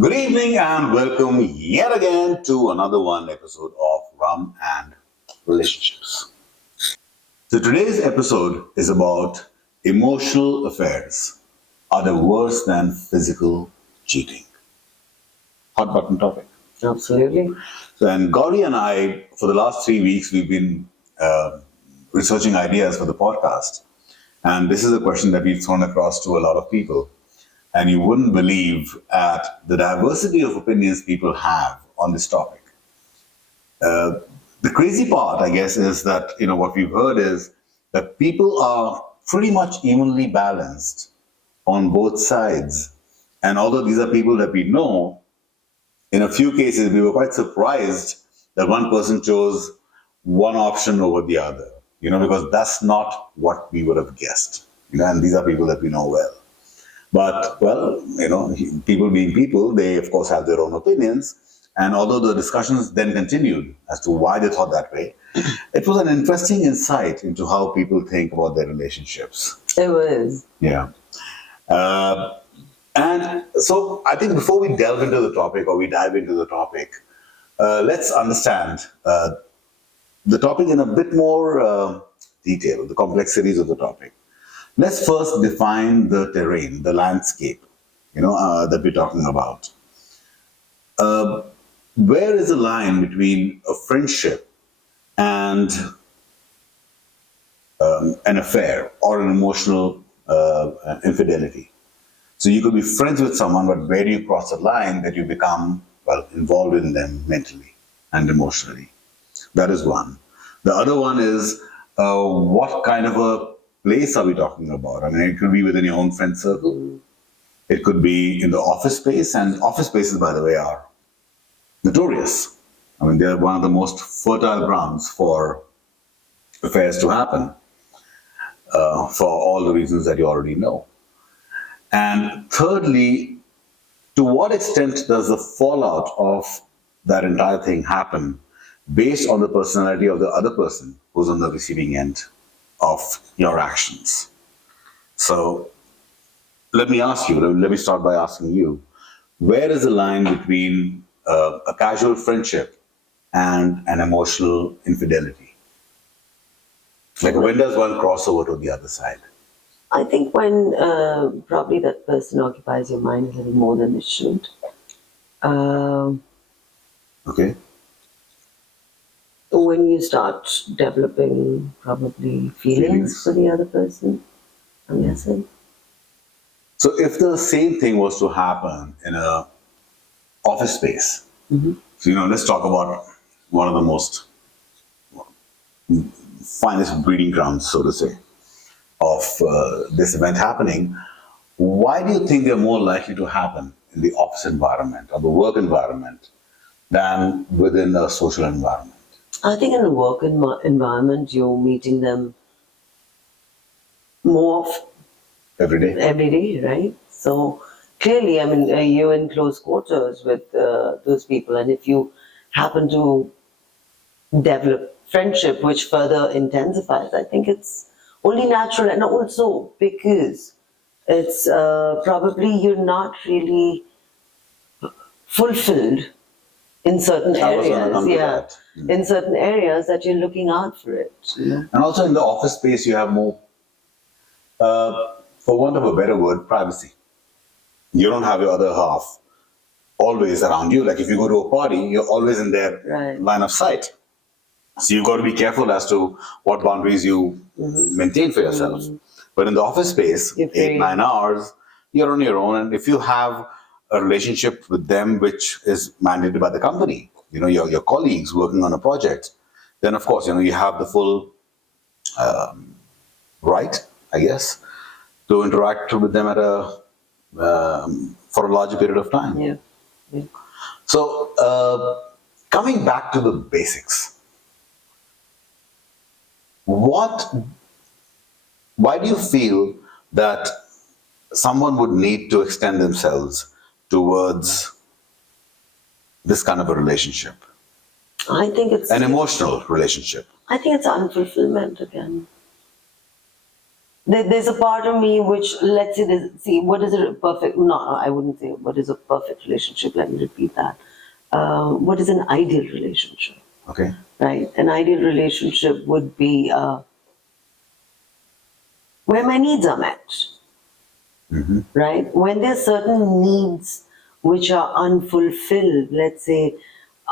Good evening and welcome yet again to another one episode of Rum and Relationships. So today's episode is about emotional affairs. Are they worse than physical cheating? Hot button topic. Absolutely. So, and Gauri and I, for the last 3 weeks, we've been researching ideas for the podcast. And this is a question that we've thrown across to a lot of people. And you wouldn't believe at the diversity of opinions people have on this topic. The crazy part, I guess, is that what we've heard is that people are pretty much evenly balanced on both sides. And although these are people that we know, in a few cases we were quite surprised that one person chose one option over the other. Because that's not what we would have guessed. And these are people that we know well. But, well, people being people, they of course have their own opinions. And although the discussions then continued as to why they thought that way, it was an interesting insight into how people think about their relationships. It was. Yeah. And so I think before we delve into the topic or we dive into the topic, let's understand the topic in a bit more detail, the complexities of the topic. Let's first define the terrain, the landscape, that we're talking about. Where is the line between a friendship and an affair or an emotional infidelity? So you could be friends with someone, but where do you cross the line that you become, involved in them mentally and emotionally? That is one. The other one is what kind of a place are we talking about? I mean, it could be within your own friend circle. It could be in the office space, and office spaces, by the way, are notorious. I mean, they're one of the most fertile grounds for affairs to happen, for all the reasons that you already know. And thirdly, to what extent does the fallout of that entire thing happen based on the personality of the other person who's on the receiving end of your actions? So let me start by asking you, where is the line between a casual friendship and an emotional infidelity? Like, when does one cross over to the other side? I think when probably that person occupies your mind a little more than it should. Okay. When you start developing probably feelings for the other person, I'm guessing. So if the same thing was to happen in a office space, so let's talk about one of the most finest breeding grounds, so to say, of this event happening. Why do you think they're more likely to happen in the office environment or the work environment than within a social environment? I think in a work environment, you're meeting them more Every day, right? So clearly, I mean, you're in close quarters with those people, and if you happen to develop friendship, which further intensifies, I think it's only natural, and also because it's probably you're not really fulfilled in certain areas, in certain areas that you're looking out for it. And also in the office space, you have more, for want of a better word, privacy. You don't have your other half always around you. Like if you go to a party, you're always in their line of sight. So you've got to be careful as to what boundaries you maintain for yourself. But in the office space, 8-9 hours, you're on your own. And if you have a relationship with them which is mandated by the company, your colleagues working on a project, then of course, you have the full right, I guess, to interact with them at for a larger period of time. Yeah. So coming back to the basics, why do you feel that someone would need to extend themselves towards this kind of a relationship? I think it's an emotional relationship. I think it's unfulfillment again. there's a part of me which, let's say, see, what is a perfect, no, I wouldn't say what is a perfect relationship, let me repeat that. What is an ideal relationship, Okay. right? An ideal relationship would be where my needs are met, right? When there's certain needs which are unfulfilled, let's say,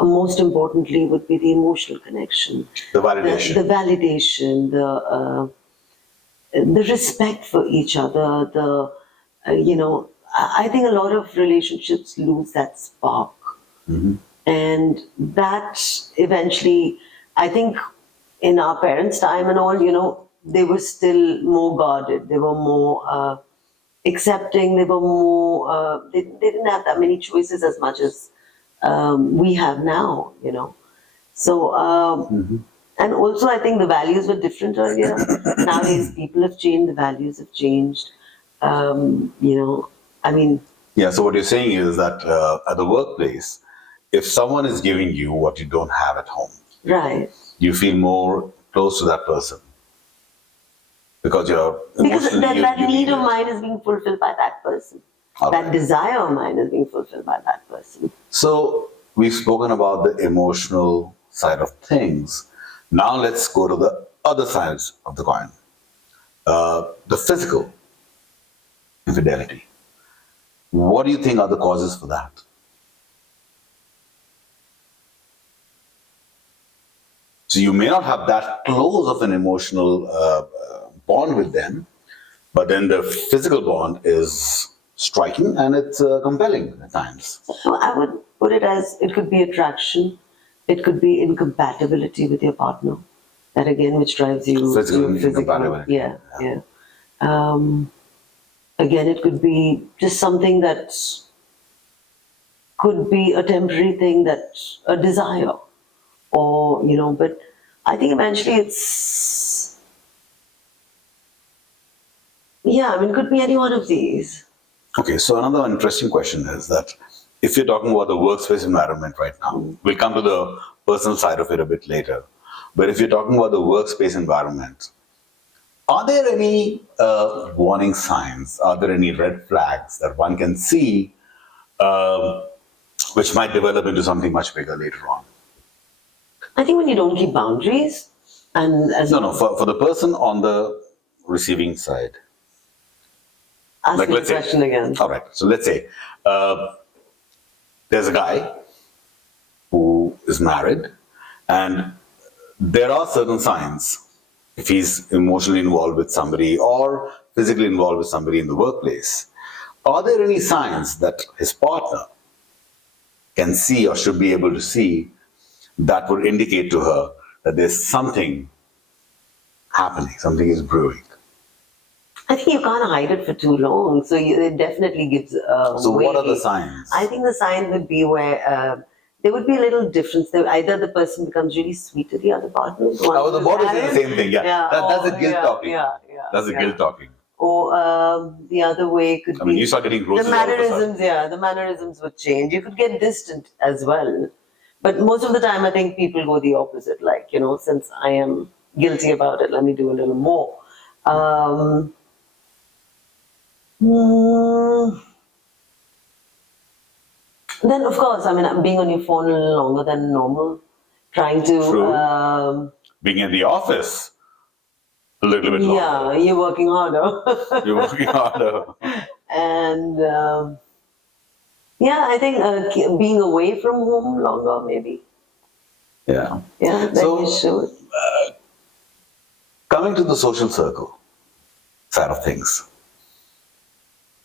most importantly would be the emotional connection, The validation. the validation, the respect for each other, I think a lot of relationships lose that spark. And that eventually, I think in our parents' time and all, they were still more guarded. They were more accepting. They were more, they didn't have that many choices as much as we have now. So, and also I think the values were different earlier. Nowadays, people have changed, the values have changed. I mean, Yeah, so what you're saying is that at the workplace, if someone is giving you what you don't have at home, right. you feel more close to that person because you're Because emotionally that you need need of it. mine is being fulfilled by that person. All That right. desire of mine is being fulfilled by that person. So we've spoken about the emotional side of things. Now let's go to the other sides of the coin, the physical infidelity. What do you think are the causes for that? So you may not have that close of an emotional bond with them, but then the physical bond is striking and it's compelling at times. So I would put it as it could be attraction, it could be incompatibility with your partner. That again, which drives you Physical to incompatibility. yeah, yeah. Again, it could be just something that could be a temporary thing, that a desire, or but I think eventually it's, yeah, I mean, it could be any one of these. Okay, so another interesting question is that if you're talking about the workspace environment right now, we'll come to the personal side of it a bit later. But if you're talking about the workspace environment, are there any warning signs? Are there any red flags that one can see which might develop into something much bigger later on? I think when you don't keep boundaries, and as No, for the person on the receiving side. ask Like, me the let's say, question again. all right, so let's say there's a guy who is married, and there are certain signs if he's emotionally involved with somebody or physically involved with somebody in the workplace. Are there any signs that his partner can see or should be able to see that would indicate to her that there's something happening, something is brewing? I think you can't hide it for too long, so it definitely gives So, way. what are the signs? I think the sign would be where there would be a little difference. Either the person becomes really sweet to the other partner. Oh, the body is the same thing, yeah. That's the guilt talking. That's the guilt talking. Or the other way could be. I mean, you start getting the roses all of a sudden. mannerisms. Yeah, the mannerisms would change. You could get distant as well, but most of the time, I think people go the opposite. Like, since I am guilty about it, let me do a little more. Hmm. Then, of course, I mean, I'm being on your phone a little longer than normal, trying to. True. Being in the office a little bit longer. Yeah, you're working harder. You're working harder. And yeah, I think being away from home longer, maybe. Yeah. Yeah, then So, you should. coming to the social circle side of things,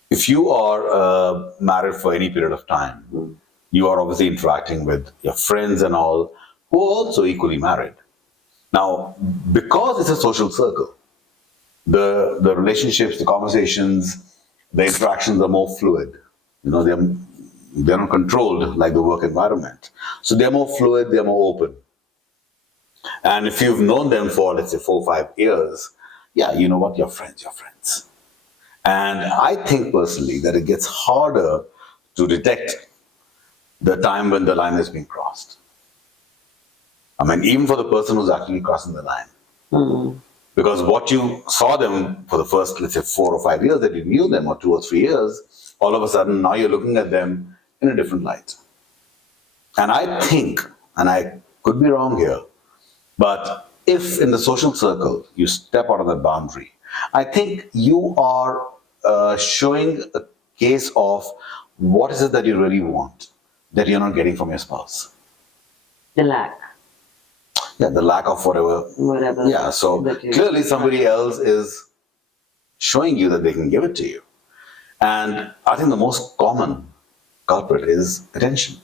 if you are married for any period of time, you are obviously interacting with your friends and all who are also equally married. Now, because it's a social circle, the relationships, the conversations, the interactions are more fluid. They're not controlled like the work environment. So they're more fluid, they're more open. And if you've known them for, let's say, 4 or 5 years, yeah, you know what, you're friends, you're friends. And I think personally that it gets harder to detect the time when the line is being crossed. I mean, even for the person who's actually crossing the line. Because what you saw them for the first, let's say, 4 or 5 years that you knew them, or 2 or 3 years, all of a sudden now you're looking at them in a different light. And I think, and I could be wrong here, but if in the social circle you step out of that boundary, I think you are showing a case of what is it that you really want that you're not getting from your spouse. The lack, Yeah, the lack of whatever. whatever. Yeah, so that you- clearly somebody else is showing you that they can give it to you. And I think the most common culprit is attention.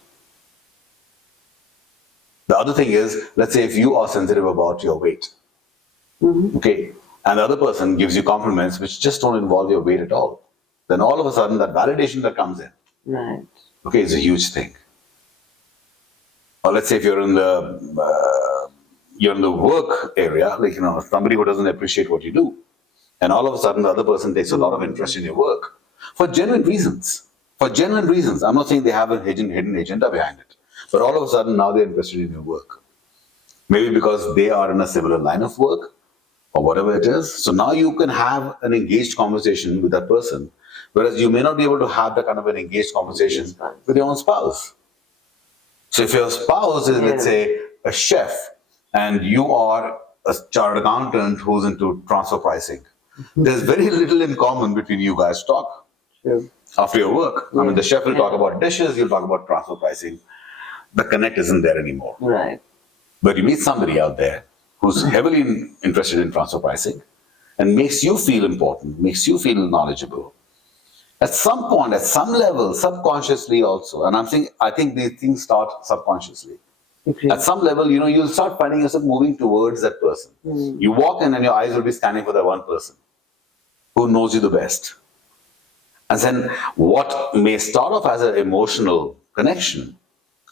The other thing is, let's say if you are sensitive about your weight, okay, and the other person gives you compliments which just don't involve your weight at all, then all of a sudden that validation that comes in, Right. okay, is a huge thing. Or let's say if you're in the work area, like somebody who doesn't appreciate what you do, and all of a sudden the other person takes a lot of interest in your work for genuine reasons. For genuine reasons. I'm not saying they have a hidden agenda behind it, but all of a sudden now they're interested in your work. Maybe because they are in a similar line of work or whatever it is. So now you can have an engaged conversation with that person, whereas you may not be able to have that kind of an engaged conversation with your own spouse. So if your spouse is, let's say, a chef, and you are a chartered accountant who's into transfer pricing, there's very little in common between you guys talk True. after your work. I mean, the chef will talk about dishes, you'll talk about transfer pricing. The connect isn't there anymore. Right. But you meet somebody out there who's heavily interested in transfer pricing and makes you feel important, makes you feel knowledgeable. At some point, at some level, subconsciously also, and I'm saying, I think these things start subconsciously. Okay. At some level, you'll start finding yourself moving towards that person. You walk in and your eyes will be scanning for that one person who knows you the best. And then what may start off as an emotional connection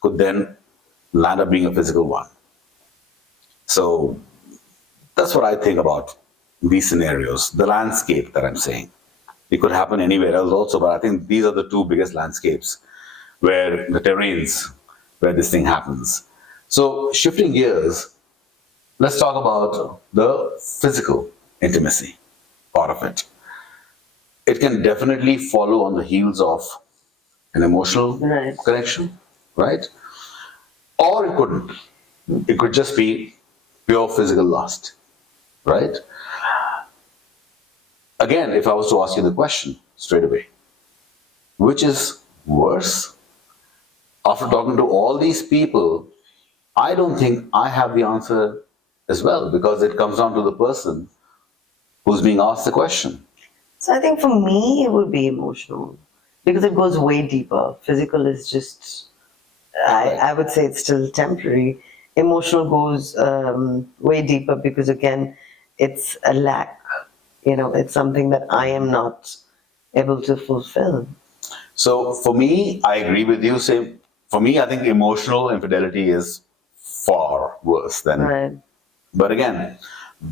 could then land up being a physical one. So that's what I think about these scenarios, the landscape that I'm saying. It could happen anywhere else also, but I think these are the two biggest landscapes where the terrains where this thing happens. So shifting gears, let's talk about the physical intimacy part of it. It can definitely follow on the heels of an emotional connection, right? Or it couldn't. It could just be pure physical lust, right? Again, if I was to ask you the question straight away, which is worse? After talking to all these people, I don't think I have the answer as well, because it comes down to the person who's being asked the question. So I think for me, it would be emotional because it goes way deeper. Physical is just, I would say it's still temporary. Emotional goes way deeper because, again, it's a lack. It's something that I am not able to fulfill. So for me, I agree with you. Say, for me, I think emotional infidelity is far worse than. Right. But again,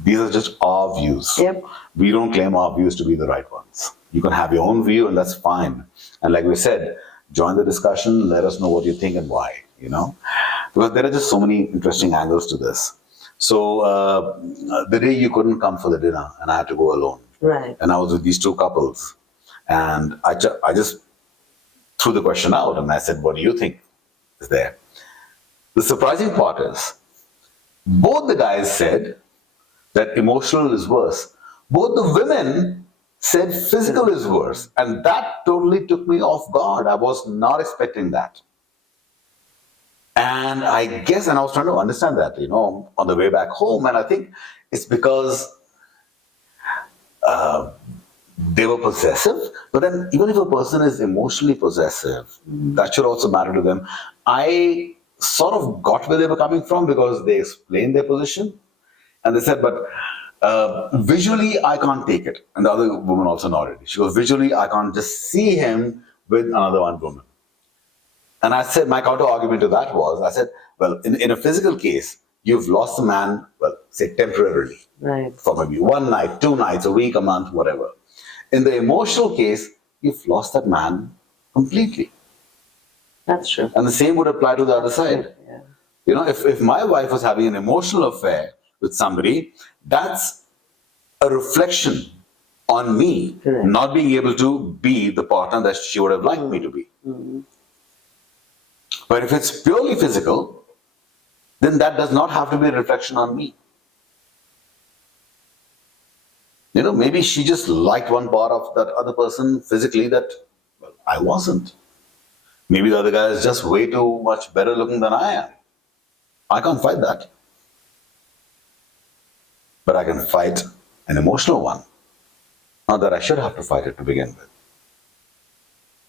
these are just our views. Yep. We don't claim our views to be the right ones. You can have your own view, and that's fine. And like we said, join the discussion. Let us know what you think and why. Because there are just so many interesting angles to this. So the day you couldn't come for the dinner, and I had to go alone. Right. And I was with these two couples, and I just threw the question out, and I said, "What do you think is there?" The surprising part is, both the guys said that emotional is worse. Both the women said physical is worse, and that totally took me off guard. I was not expecting that. And I guess, and I was trying to understand that, on the way back home. And I think it's because they were possessive. But then, even if a person is emotionally possessive, that should also matter to them. I sort of got where they were coming from because they explained their position. And they said, but visually, I can't take it. And the other woman also nodded. She goes, visually, I can't just see him with another one woman. And I said, my counter argument to that was, I said, well, in a physical case, you've lost the man, well, say temporarily. Right. For maybe 1 night, 2 nights, a week, a month, whatever. In the emotional case, you've lost that man completely. That's true. And the same would apply to the other side. Yeah. If my wife was having an emotional affair with somebody, that's a reflection on me Correct. not being able to be the partner that she would have liked me to be. But if it's purely physical, then that does not have to be a reflection on me. Maybe she just liked one part of that other person physically that, well, I wasn't. Maybe the other guy is just way too much better looking than I am. I can't fight that. But I can fight an emotional one. Not that I should have to fight it to begin with.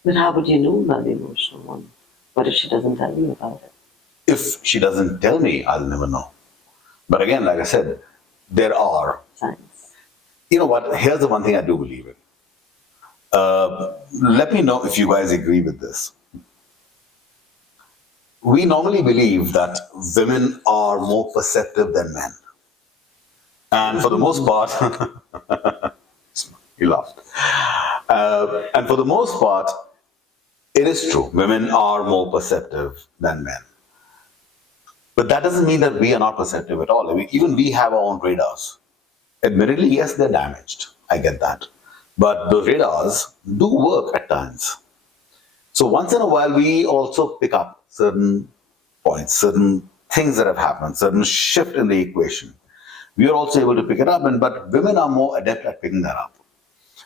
But how would you know about the emotional one? What if she doesn't tell you about it? If she doesn't tell me, I'll never know. But again, like I said, there are. Signs. You know what? Here's the one thing I do believe in. Let me know if you guys agree with this. We normally believe that women are more perceptive than men. And for the most part, he laughed. And for the most part, it is true. Women are more perceptive than men. But that doesn't mean that we are not perceptive at all. I mean, even we have our own radars. Admittedly, yes, they're damaged. I get that. But the radars do work at times. So once in a while, we also pick up certain points, certain things that have happened, certain shift in the equation. We are also able to pick it up, but women are more adept at picking that up.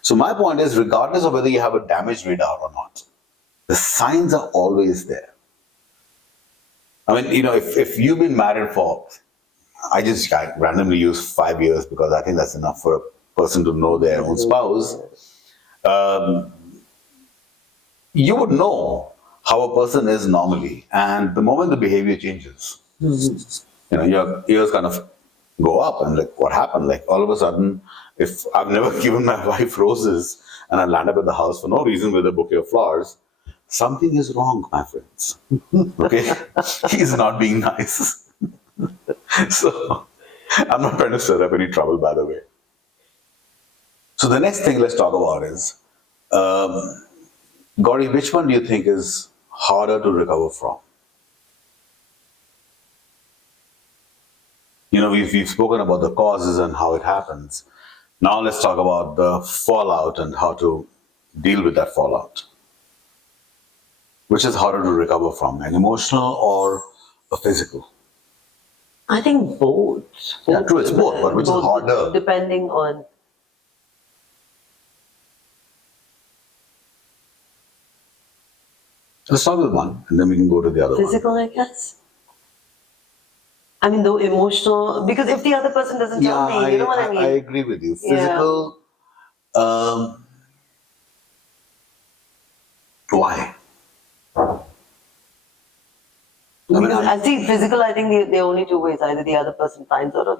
So my point is, regardless of whether you have a damaged radar or not, the signs are always there. I mean, if you've been married for, I randomly use 5 years because I think that's enough for a person to know their own spouse. You would know how a person is normally, and the moment the behavior changes, your ears kind of go up and like, what happened? Like all of a sudden, if I've never given my wife roses and I land up at the house for no reason with a bouquet of flowers, something is wrong, my friends. Okay? He's not being nice. So, I'm not trying to stir up any trouble, by the way. So, the next thing let's talk about is, Gauri, which one do you think is harder to recover from? We've spoken about the causes and how it happens. Now, let's talk about the fallout and how to deal with that fallout. Which is harder to recover from, an emotional or a physical? I think both. Yeah, true, it's both, but which is harder? Depending on. Let's start with one, and then we can go to the other Physical, I guess. I mean, though emotional, because if the other person doesn't tell me, you know what I mean? I agree with you. Physical, why? Because I see physical, I think the only two ways, either the other person finds out or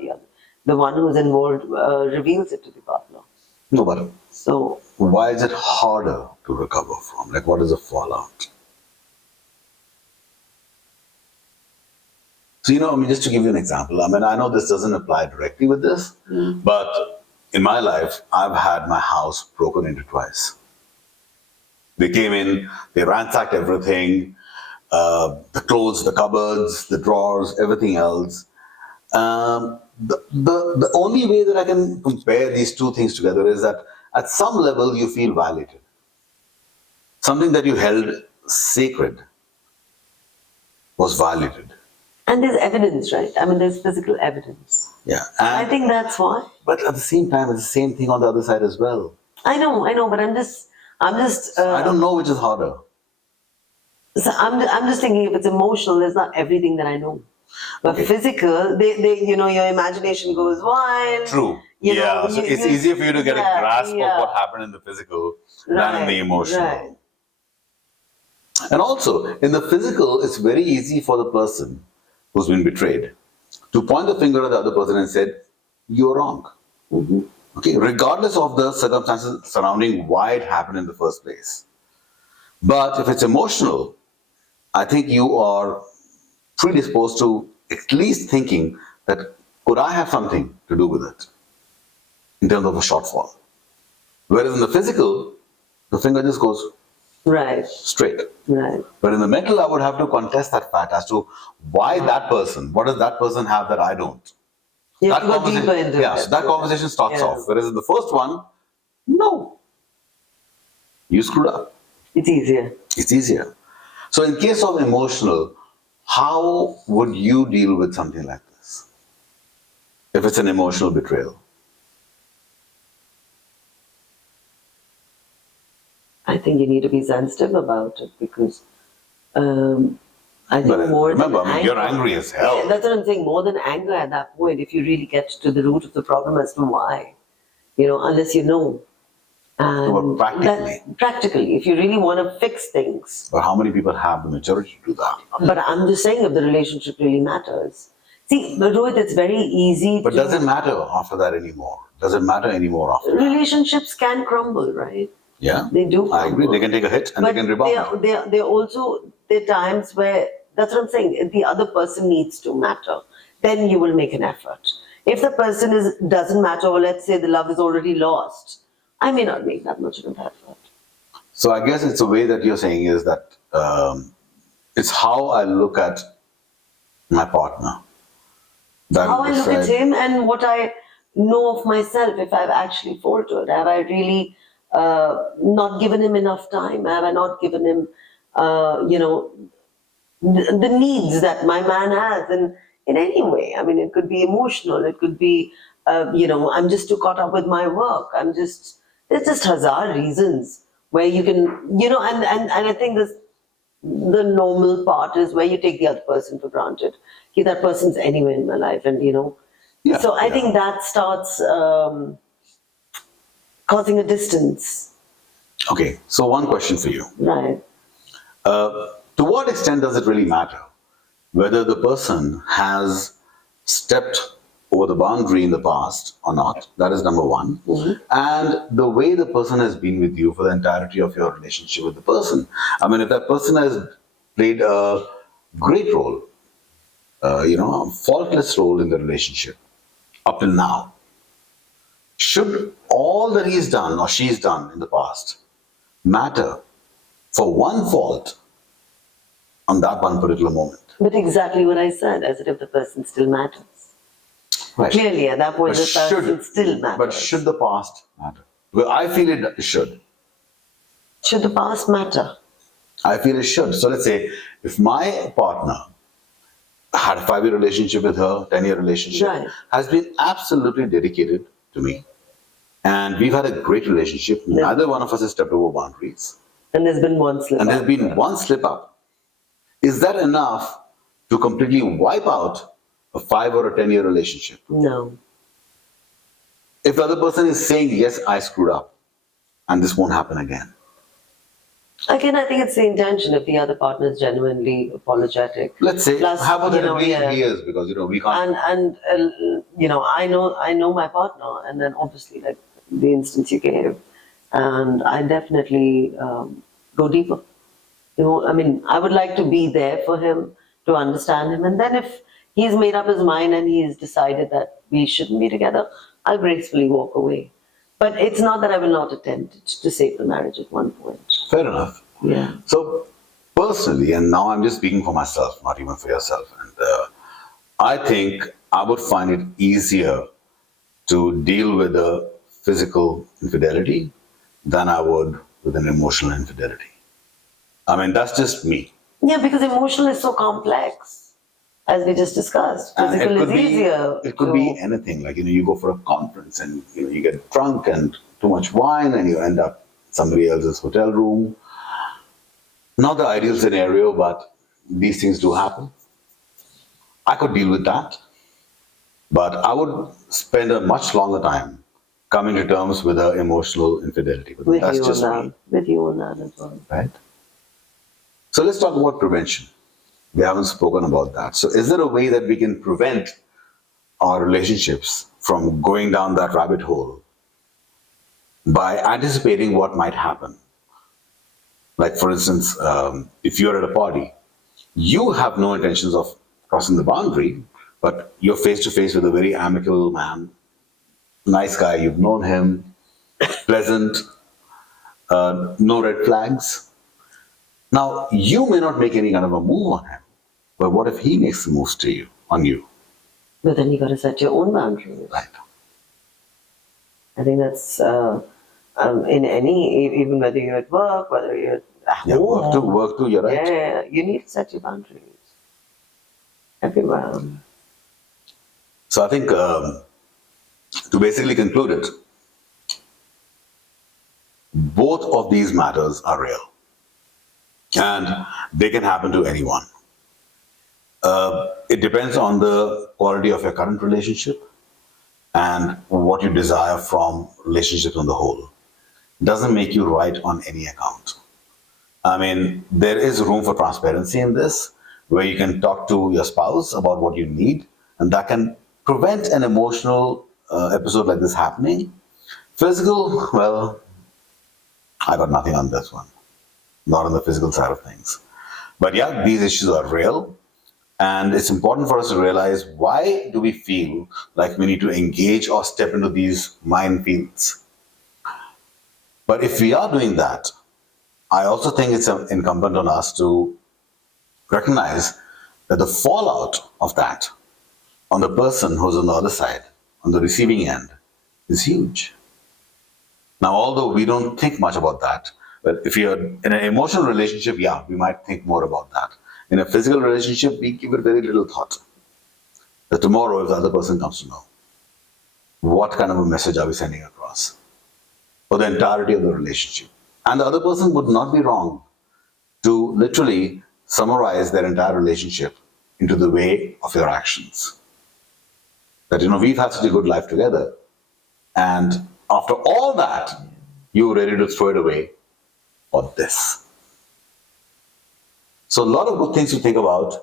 the one who's involved reveals it to the partner. No, but So why is it harder to recover from? Like, what is the fallout? So, just to give you an example, I know this doesn't apply directly with this, but in my life, I've had my house broken into twice. They came in, they ransacked everything, the clothes, the cupboards, the drawers, everything else. The only way that I can compare these two things together is that at some level you feel violated. Something that you held sacred was violated. and there's evidence, right? I mean, there's physical evidence. Yeah. I think that's why. But at the same time, it's the same thing on the other side as well. I know, but I'm just. I don't know which is harder. So I'm just thinking if it's emotional, there's not everything that I know. But physical, they your imagination goes wild. True. So it's easier for you to get a grasp of what happened in the physical than in the emotional. Right. And also, in the physical, it's very easy for the person who's been betrayed to point the finger at the other person and said, "You're wrong." Okay, regardless of the circumstances surrounding why it happened in the first place. But if it's emotional, I think you are predisposed to at least thinking that could I have something to do with it in terms of a shortfall. Whereas in the physical, the finger just goes straight. Right. But in the mental, I would have to contest that fact as to why that person, what does that person have that I don't? You have to go conversation, deeper into yeah, it. so that conversation starts Yeah. off. Whereas in the first one, no, you screwed up. It's easier. It's easier. So in case of emotional, how would you deal with something like this? If it's an emotional betrayal? I think you need to be sensitive about it because I think But more remember, than I mean, anger. you're angry as hell. Yeah, that's what I'm saying. More than anger at that point, if you really get to the root of the problem as to why, unless you know. And But practically. practically, if you really want to fix things. But how many people have the maturity to do that? But I'm just saying if the relationship really matters. See, but Rohit, it's very easy But to. does it matter after that anymore? Does it matter anymore after that? Relationships can crumble, right? Yeah, They do I agree. crumble. They can take a hit and But they can rebound. they're also, there are times where, that's what I'm saying, if the other person needs to matter, then you will make an effort. If the person doesn't matter, or let's say the love is already lost, I may not make that much of an effort. So I guess it's a way that you're saying is that it's how I look at my partner. That How I will look at decide. him and what I know of myself, if I've actually faltered, have I really not given him enough time? Have I not given him, the needs that my man has in any way? I mean, it could be emotional, it could be, I'm just too caught up with my work. There's just hazard reasons where you can, and I think this, the normal part is where you take the other person for granted. Okay, that person's anywhere in my life, and Yeah, so I yeah. think that starts causing a distance, Okay, so one question for you. right? To what extent does it really matter whether the person has stepped over the boundary in the past or not? That is number one. And the way the person has been with you for the entirety of your relationship with the person. I mean, if that person has played a great role, a faultless role in the relationship up till now, should all that he's done or she's done in the past matter for one fault on that one particular moment? But exactly what I said, as if the person still matters. Right. Clearly, at that point, But the person still matters. but should the past matter? Well, I feel it should. Should the past matter? I feel it should. So let's say if my partner had a 5-year relationship with her, 10-year relationship, Right. has been absolutely dedicated to me, and we've had a great relationship. Neither one of us has stepped over boundaries, And there's been one slip and up. there's been one slip up. Is that enough to completely wipe out a 5 or a 10-year relationship? No. If the other person is saying, yes, I screwed up and this won't happen again. Again, I think it's the intention if the other partner is genuinely apologetic. Let's say, Plus, hypothetically, yeah. he is, because, we can't. I know my partner, and then obviously, like the instance you gave, and I definitely go deeper. I mean, I would like to be there for him, to understand him, and then if he's made up his mind and he's decided that we shouldn't be together, I'll gracefully walk away. But it's not that I will not attempt to save the marriage at one point. Fair enough. Yeah. So, personally, and now I'm just speaking for myself, not even for yourself, and I think I would find it easier to deal with a physical infidelity than I would with an emotional infidelity. I mean, that's just me. Yeah, because emotional is so complex, as we just discussed. And Physical is easier. it could be anything. Like, you go for a conference and, you get drunk and too much wine and you end up somebody else's hotel room. Not the ideal scenario, but these things do happen. I could deal with that, but I would spend a much longer time coming to terms with her emotional infidelity. But with that's you just on me, that. With you on that as well. right? So let's talk about prevention. We haven't spoken about that. So is there a way that we can prevent our relationships from going down that rabbit hole by anticipating what might happen? Like, for instance, if you're at a party, you have no intentions of crossing the boundary, but you're face to face with a very amicable man, nice guy, you've known him, pleasant, no red flags. Now, you may not make any kind of a move on him, but what if he makes the moves to you, on you? But then you got to set your own boundaries. Right. I think that's in any, even whether you're at work, whether you're at Yeah, home. work too, you're right. Yeah, you need to set your boundaries everywhere. So I think to basically conclude it, both of these matters are real and they can happen to anyone. It depends on the quality of your current relationship and what you desire from relationships on the whole. Doesn't make you right on any account. I mean, there is room for transparency in this, where you can talk to your spouse about what you need, and that can prevent an emotional episode like this happening. Physical, well, I got nothing on this one, not on the physical side of things. But yeah, these issues are real, and it's important for us to realize, why do we feel like we need to engage or step into these minefields? But if we are doing that, I also think it's incumbent on us to recognize that the fallout of that on the person who's on the other side, on the receiving end, is huge. Now, although we don't think much about that, but if you're in an emotional relationship, yeah, we might think more about that. In a physical relationship, we give it very little thought. That tomorrow, if the other person comes to know, what kind of a message are we sending across for the entirety of the relationship? And the other person would not be wrong to literally summarize their entire relationship into the way of your actions. That, we've had such a good life together, and after all that, you were ready to throw it away for this. So a lot of good things to think about.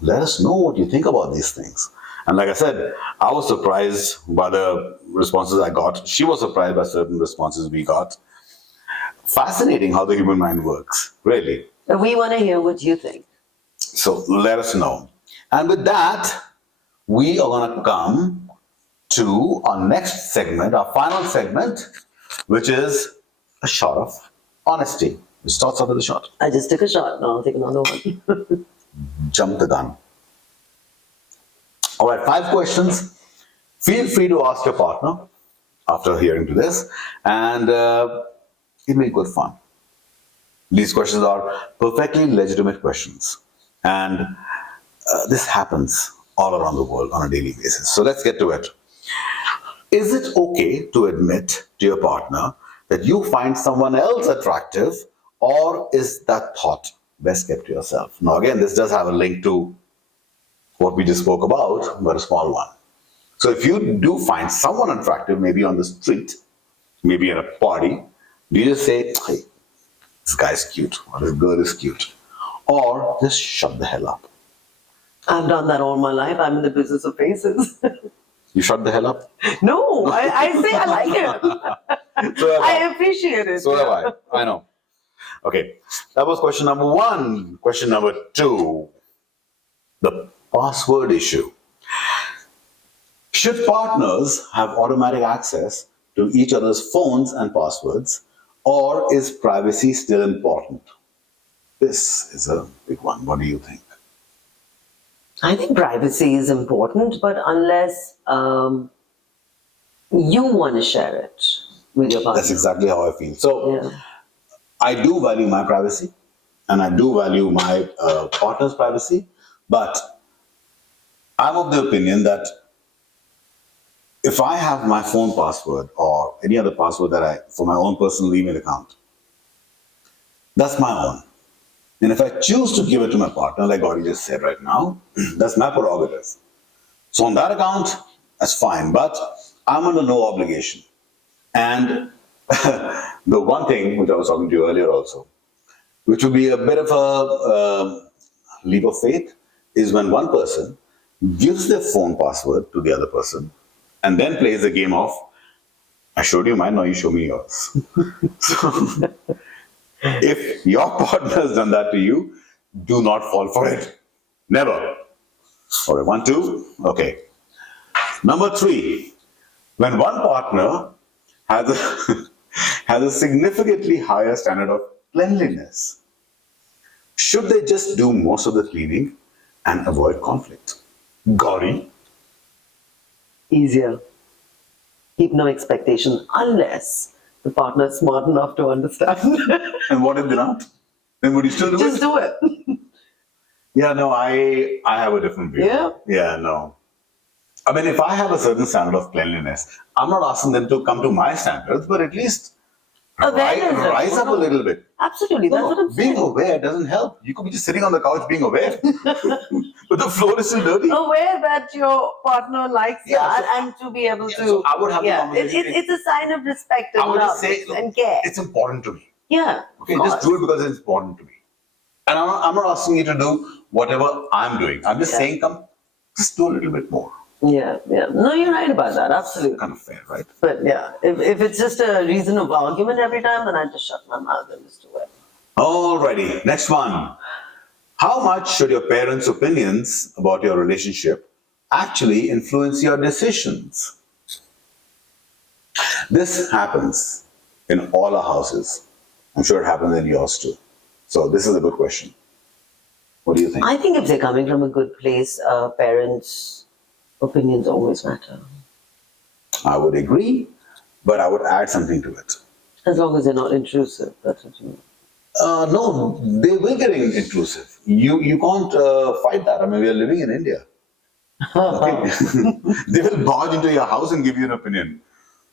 Let us know what you think about these things. And like I said, I was surprised by the responses I got. She was surprised by certain responses we got. Fascinating how the human mind works, really. But we want to hear what you think. So let us know. And with that, we are going to come to our next segment, our final segment, which is a shot of honesty. It starts off with a shot. I just took a shot. Now I'll take another one. Jump the gun. All right, 5 questions. Feel free to ask your partner after hearing to this, and it'll be good fun. These questions are perfectly legitimate questions, and this happens all around the world on a daily basis. So let's get to it. Is it okay to admit to your partner that you find someone else attractive, or is that thought best kept to yourself? Now, again, this does have a link to what we just spoke about, but a small one. So if you do find someone attractive, maybe on the street, maybe at a party, do you just say, hey, this guy's cute, or this girl is cute, or just shut the hell up? I've done that all my life. I'm in the business of faces. You shut the hell up? No, I say I like it. So I appreciate it. So have I know. Okay, that was question number 1. Question number 2, the password issue. Should partners have automatic access to each other's phones and passwords, or is privacy still important? This is a big one. What do you think? I think privacy is important, but unless you want to share it with your partner. That's exactly how I feel. So Yeah. I do value my privacy, and I do value my partner's privacy, but I'm of the opinion that if I have my phone password or any other password for my own personal email account, that's my own. And if I choose to give it to my partner, like Gauri just said right now, that's my prerogative. So on that account, that's fine, but I'm under no obligation. And the one thing which I was talking to you earlier also, which would be a bit of a leap of faith, is when one person gives their phone password to the other person and then plays the game of, I showed you mine, now you show me yours. So, if your partner has done that to you, do not fall for it. Never. All right, 1, 2. Okay. Number 3, when one partner has has a significantly higher standard of cleanliness, should they just do most of the cleaning and avoid conflict? Gauri. Easier. Keep no expectation unless the partner is smart enough to understand. And what if they're not? Then would you still do Just it? do it. Yeah, no, I have a different view. Yeah. Yeah, no. I mean, if I have a certain standard of cleanliness, I'm not asking them to come to my standards, but at least Awareness. rise up a little bit. Absolutely, that's what I'm Being saying. aware doesn't help. You could be just sitting on the couch being aware, but the floor is still dirty. Aware that your partner likes Yeah, that so- and to be able to. So I would have the Yeah, conversation. it's a sign of respect and I would love just say, look, and care. it's important to me. Yeah. Okay, just do it because it's important to me. And I'm not asking you to do whatever I'm doing. I'm just saying, come, just do a little bit more. Yeah, yeah. No, you're right about that. Absolutely. Kind of fair, right? But yeah, if it's just a reason of argument every time, then I just shut my mouth and just do it. Alrighty, next one. How much should your parents' opinions about your relationship actually influence your decisions? This happens in all our houses. I'm sure it happens in yours too. So this is a good question. What do you think? I think if they're coming from a good place, parents' opinions always matter. I would agree, but I would add something to it. As long as they're not intrusive, that's what you mean. No, they will get intrusive. You can't fight that. I mean, we are living in India. Okay. They will barge into your house and give you an opinion.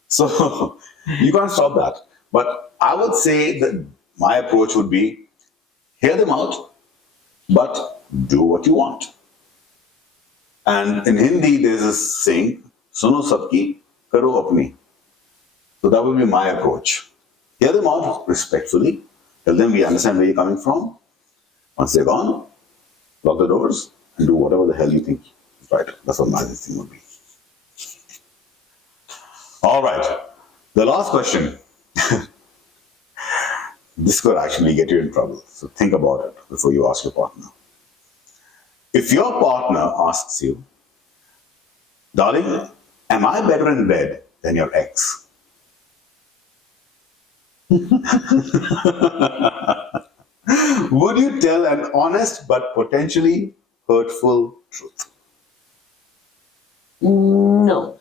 So you can't stop that. But I would say that my approach would be hear them out, but do what you want. And in Hindi, there's a saying, Suno sabki, karo apni. So that would be my approach. Hear them out respectfully. Tell them we understand where you're coming from. Once they're gone, lock the doors and do whatever the hell you think is right. That's what my thing would be. All right. The last question. This could actually get you in trouble. So think about it before you ask your partner. If your partner asks you, darling, am I better in bed than your ex? Would you tell an honest but potentially hurtful truth? No.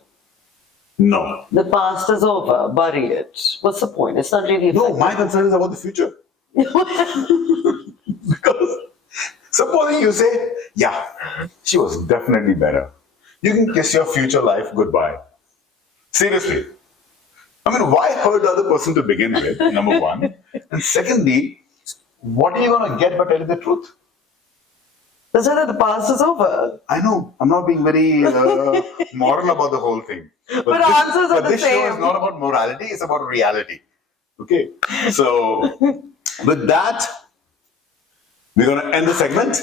No. The past is over. Bury it. What's the point? It's not really. No, my concern is about the future. Because supposing you say, yeah, she was definitely better. You can kiss your future life goodbye. Seriously. I mean, why hurt the other person to begin with, number one? And secondly, what are you going to get by telling the truth? That's why the past is over. I know, I'm not being very moral about the whole thing. But answers are the this show is same. not about morality, it's about reality. Okay? So, with that, we're going to end the segment.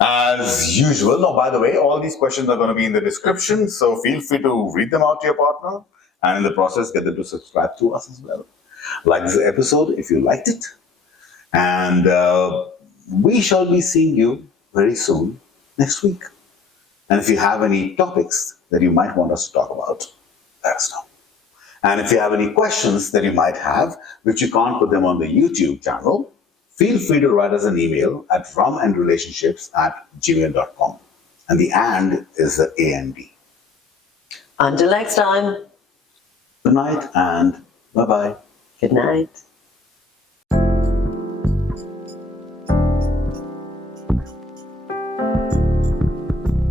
As usual. Now, by the way, all these questions are going to be in the description, so feel free to read them out to your partner and in the process get them to subscribe to us as well. Like this episode if you liked it. And we shall be seeing you very soon next week. And if you have any topics that you might want us to talk about, let us know. And if you have any questions that you might have, which you can't put them on the YouTube channel, feel free to write us an email at rumandrelationships@gmail.com. And the and is the AND. Until next time. Good night and bye-bye. Good night.